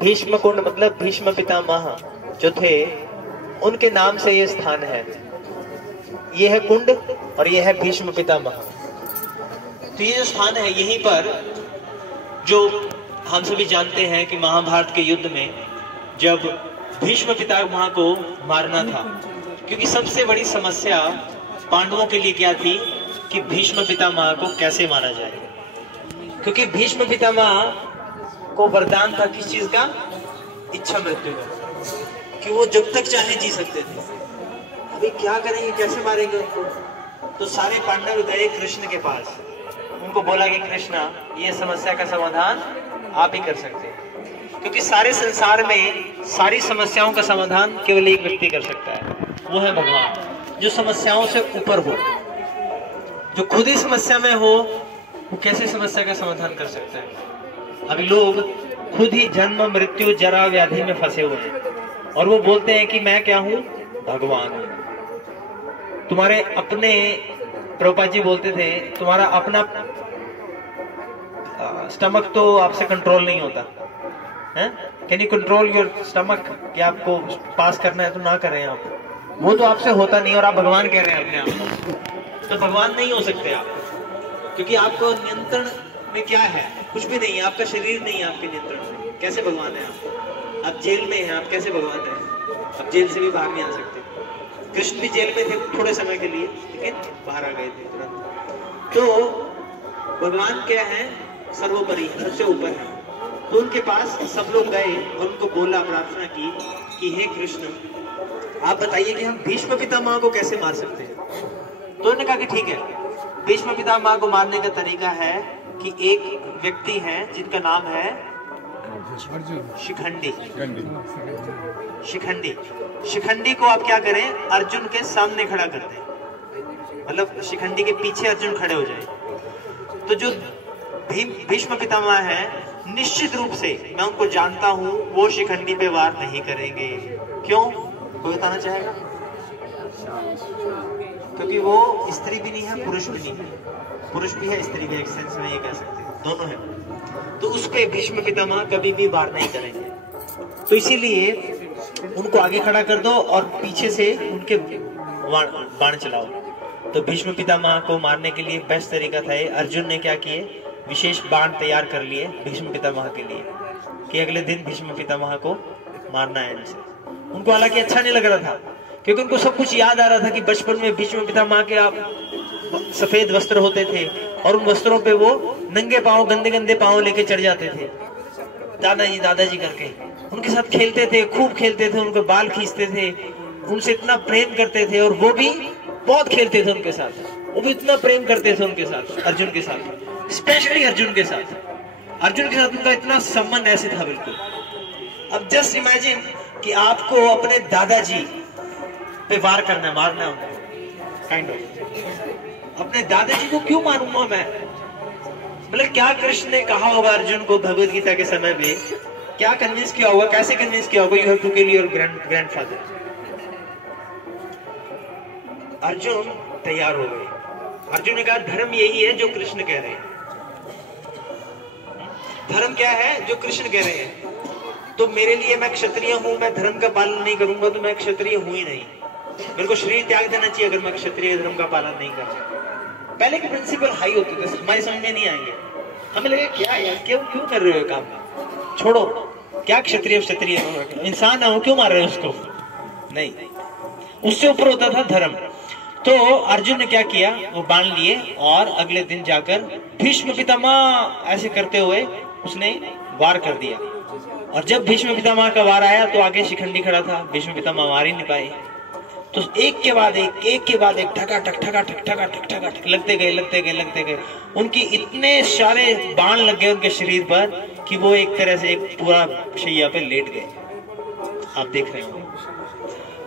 भीष्म कुंड मतलब भीष्म पितामह जो थे उनके नाम से ये स्थान है। ये है कुंड और ये है भीष्म पितामह। तो ये जो स्थान है यहीं पर, जो हम सभी जानते हैं कि महाभारत के युद्ध में जब भीष्म पितामह को मारना था, क्योंकि सबसे बड़ी समस्या पांडवों के लिए क्या थी कि भीष्म पितामह को कैसे मारा जाए, क्योंकि भीष्म पितामह को वरदान था किस चीज का? इच्छा मृत्यु का, कि वो जब तक चाहे जी सकते थे। अभी क्या करेंगे, कैसे मारेंगे उनको? तो सारे पांडव गए कृष्ण के पास, उनको बोला कि कृष्णा ये समस्या का समाधान आप ही कर सकते हैं, क्योंकि सारे संसार में सारी समस्याओं का समाधान केवल एक व्यक्ति कर सकता है, वो है भगवान, जो समस्याओं से ऊपर हो। जो खुद ही समस्या में हो वो कैसे समस्या का समाधान कर सकता है? अभी लोग खुद ही जन्म मृत्यु जरा व्याधि में फंसे हुए हैं और वो बोलते हैं कि मैं क्या हूं? भगवान हूं। तुम्हारे अपने, प्रभुपाद जी बोलते थे, तुम्हारा अपना स्टमक तो आपसे कंट्रोल नहीं होता है। Can you control your stomach? कि आपको पास करना है तो ना करें आप, वो तो आपसे होता नहीं और आप भगवान कह रहे हैं अपने आप को। तो भगवान नहीं हो सकते आप, क्योंकि आपको नियंत्रण में क्या है? कुछ भी नहीं है, आपका शरीर नहीं है आपके नियंत्रण में। कैसे भगवान है आप जेल में हैं, आप कैसे भगवान हैं? आप जेल से भी बाहर नहीं आ सकते। कृष्ण भी जेल में थे थोड़े समय के लिए, लेकिन बाहर आ गए थे तुरंत। तो भगवान क्या है? सर्वोपरि, सबसे ऊपर है। तो उनके पास सब लोग गए और उनको बोला, प्रार्थना की कि हे कृष्ण आप बताइए कि हम भीष्म पितामह को कैसे मार सकते हैं। तो उन्होंने कहा कि ठीक है, भीष्म पितामह को मारने का तरीका है कि एक व्यक्ति है जिनका नाम है शिखंडी। शिखंडी, शिखंडी को आप क्या करें? अर्जुन के सामने खड़ा कर दें, मतलब शिखंडी के पीछे अर्जुन खड़े हो जाए। तो जो भीष्म पितामह है, निश्चित रूप से मैं उनको जानता हूं, वो शिखंडी पे वार नहीं करेंगे। क्यों? कोई बताना चाहेगा? क्योंकि वो स्त्री भी नहीं है, पुरुष भी नहीं है। पुरुष भी है, स्त्री भी, एक सेंस में ये कह सकते हैं, दोनों है। तो उस पे भीष्म पितामह कभी भी वार नहीं करेंगे। तो इसीलिए उनको आगे खड़ा कर दो और पीछे से उनके बाण चलाओ। तो भीष्म पितामह को मारने के लिए बेस्ट तरीका था, अर्जुन ने क्या किए? विशेष बाण तैयार कर लिए भीष्म पितामह के लिए कि अगले दिन भीष्म पितामह को मारना है इनसे। उनको हालांकि अच्छा नहीं लग रहा था, क्योंकि उनको सब कुछ याद आ रहा था कि बचपन में भीष्म पितामह के आप सफेद वस्त्र होते थे और उन वस्त्रों पे वो नंगे पांव, गंदे गंदे पांव लेके चढ़ जाते थे, दादाजी दादाजी करके उनके साथ खेलते थे, खूब खेलते थे, उनके बाल खींचते थे, उनसे इतना प्रेम करते थे और वो भी बहुत खेलते थे उनके साथ, वो भी इतना प्रेम करते थे उनके साथ, अर्जुन के साथ, स्पेशली अर्जुन के साथ। अर्जुन के साथ उनका इतना संबंध ऐसे था बिल्कुल। अब जस्ट इमेजिन कि आपको अपने दादाजी पे वार करना है, मारना है उनको, काइंड ऑफ। अपने दादाजी को क्यों मारूंगा मैं? मतलब क्या कृष्ण ने कहा होगा अर्जुन को भगवत गीता के समय में, क्या कन्विंस किया होगा, कैसे कन्विंस किया होगा? You have to kill your grandfather. Arjun तैयार हो गए। अर्जुन ने कहा धर्म यही है जो कृष्ण कह रहे हैं। धर्म क्या है? जो कृष्ण कह रहे हैं। तो मेरे लिए, मैं क्षत्रिय हूं, मैं धर्म का पालन नहीं करूंगा तो मैं क्षत्रिय हूं ही नहीं। मेरे को शरीर त्याग देना चाहिए अगर मैं क्षत्रिय धर्म का पालन नहीं कर सकता। पहले के प्रिंसिपल हाई होते थे, हमारे समझ में नहीं आएंगे। हमें लगे क्या यार, क्यों कर रहे हो काम, छोड़ो, क्या क्षत्रिय इंसान है वो, क्यों मार रहे हो उसको? नहीं, उससे ऊपर होता था धर्म। तो अर्जुन ने क्या किया? वो बाण लिए और अगले दिन जाकर भीष्म पितामह ऐसे करते हुए उसने वार कर दिया। और जब भीष्म पितामह का वार आया तो आगे शिखंडी खड़ा था, भीष्म पितामह मार ही नहीं पाए। तो एक के बाद एक ठका लगते गए। उनकी इतने सारे बाण लग गए उनके शरीर पर कि वो एक तरह से एक पूरा शैया पे लेट गए। आप देख रहे हो,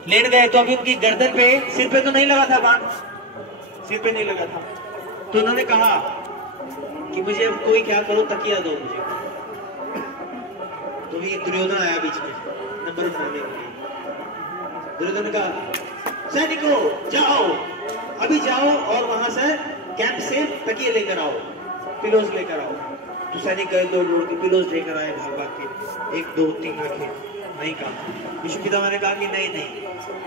लेट गए। तो अभी उनकी गर्दन पे, सिर पे तो नहीं लगा था बाण, सिर पे नहीं लगा था। तो उन्होंने कहा कि मुझे अब कोई क्या करो, तकिया दो मुझे। तो ये दुर्योधन आया बीच में नंबर उठाने के लिए। दुर्योधन ने कहा सैनिकों जाओ, अभी जाओ और वहां से कैंप से तकिए लेकर आओ, पिलोस लेकर आओ। तो सैनिक गए, 2 लोगों के पिलोज लेकर आए भाग भाग के, 1 2 3 रखे, नहीं कहा। भीष्म पितामह ने कहा कि नहीं,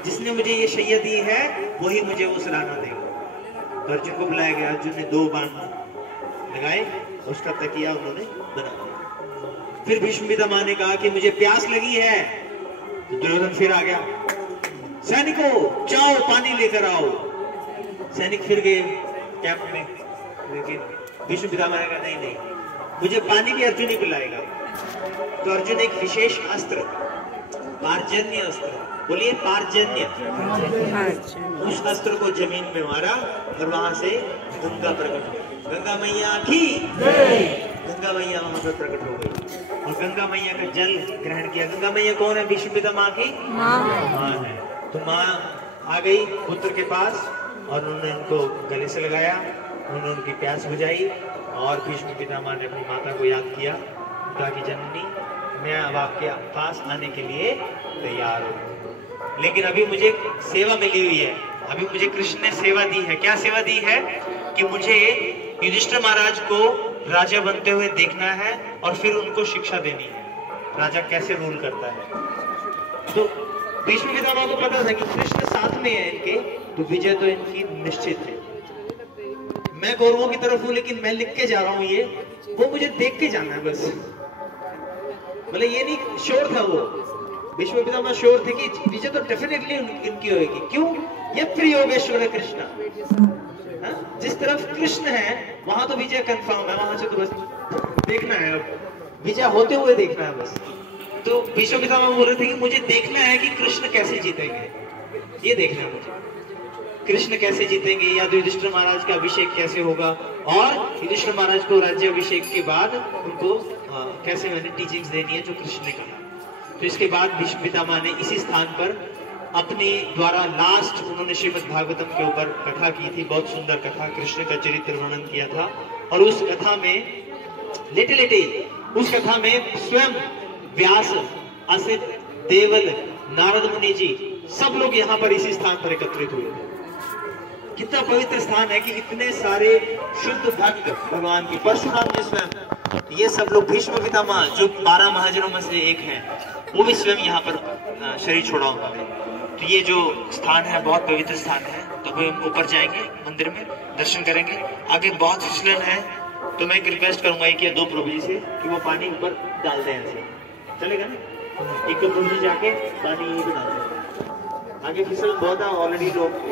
जिसने मुझे ये शैया दी है वही मुझे वो सराहना देगा। तो अर्जुन को बुलाया गया, अर्जुन ने 2 बाण लगाए, उसका तकिया उन्होंने बना दिया। फिर भीष्म पितामह ने कहा कि मुझे प्यास लगी है, तो दुर्योधन फिर आ गया, सैनिकों जाओ पानी लेकर आओ। सैनिक फिर गए कैंप में, लेकिन भीष्म पितामह ने कहा नहीं नहीं, मुझे पानी भी अर्जुन ही पिलाएगा। तो अर्जुन एक विशेष अस्त्र, पार्जन्य अस्त्र, बोलिए पार्जन्य, उस अस्त्र को जमीन में मारा और वहां से गंगा प्रकट हो, गंगा मैया की, गंगा मैया वहां पर प्रकट हो गई और गंगा मैया का जल ग्रहण किया। गंगा मैया कौन है? भीष्म पितामह की मां है। तो मां आ गई पुत्र के पास और उन्होंने उनको गले से लगाया, उन्होंने उनकी प्यास बुझाई और भीष्म पितामह ने अपनी माता को याद किया, कहा कि जननी मैं अब आपके पास आने के लिए तैयार हूँ, लेकिन अभी मुझे सेवा मिली हुई है, अभी मुझे कृष्ण ने सेवा दी है। क्या सेवा दी है? कि मुझे युधिष्ठिर महाराज को राजा बनते हुए देखना है और फिर उनको शिक्षा देनी है, राजा कैसे रूल करता है। तो भीष्म पितामह को पता था कि कृष्ण साथ में है इनके, तो विजय तो इनकी निश्चित है। मैं कौरवों की तरफ हूं, लेकिन मैं लिख के जा रहा हूं ये, वो मुझे देख के जाना है बस। मतलब ये नहीं श्योर था वो, भीष्म पितामह श्योर थे कि विजय तो डेफिनेटली इनकी होगी। क्यों? ये प्रियोगेश्वर कृष्ण, जिस तरफ कृष्ण है वहां तो विजय कंफर्म है, वहां से तो बस देखना है, अब विजय होते हुए देखना है बस। तो भीष्म पितामह बोल रहे थे कि मुझे देखना है कि कृष्ण कैसे जीतेंगे, ये देखना है मुझे, कृष्ण कैसे जीतेंगे या तो युधिष्ठिर महाराज का अभिषेक कैसे होगा, और युधिष्ठिर महाराज को राज्य अभिषेक के बाद उनको कैसे मैंने टीचिंग्स देनी है जो कृष्ण ने कहा। तो इसके बाद भीष्म पितामह ने इसी स्थान पर अपने द्वारा लास्ट उन्होंने श्रीमद् भागवतम के ऊपर कथा की थी, बहुत सुंदर कथा, कृष्ण का चरित्र वर्णन किया था। और उस कथा में लेटे लेटे उस कथा में स्वयं व्यास, असित, देवल, नारद मुनि जी सब लोग यहाँ पर इसी स्थान पर एकत्रित हुए थे। कितना पवित्र स्थान है कि इतने सारे शुद्ध भक्त भगवान की, परशुराम जी स्वयं, ये सब लोग, भीष्म पितामह जो 12 महाजनों में से एक हैं, वो भी स्वयं यहाँ पर शरीर छोड़ा उन्होंने। तो ये जो स्थान है बहुत पवित्र स्थान है। तो हम ऊपर जाएंगे मंदिर में, दर्शन करेंगे। आगे बहुत फिसलन है, तो मैं एक रिक्वेस्ट करूंगा एक या 2 प्रभु जी से कि वो पानी ऊपर डाल दें, ऐसे चलेगा ना? 1-2 प्रभु जी जाके पानी डाल दें, आगे फिसल बहुत है ऑलरेडी लोग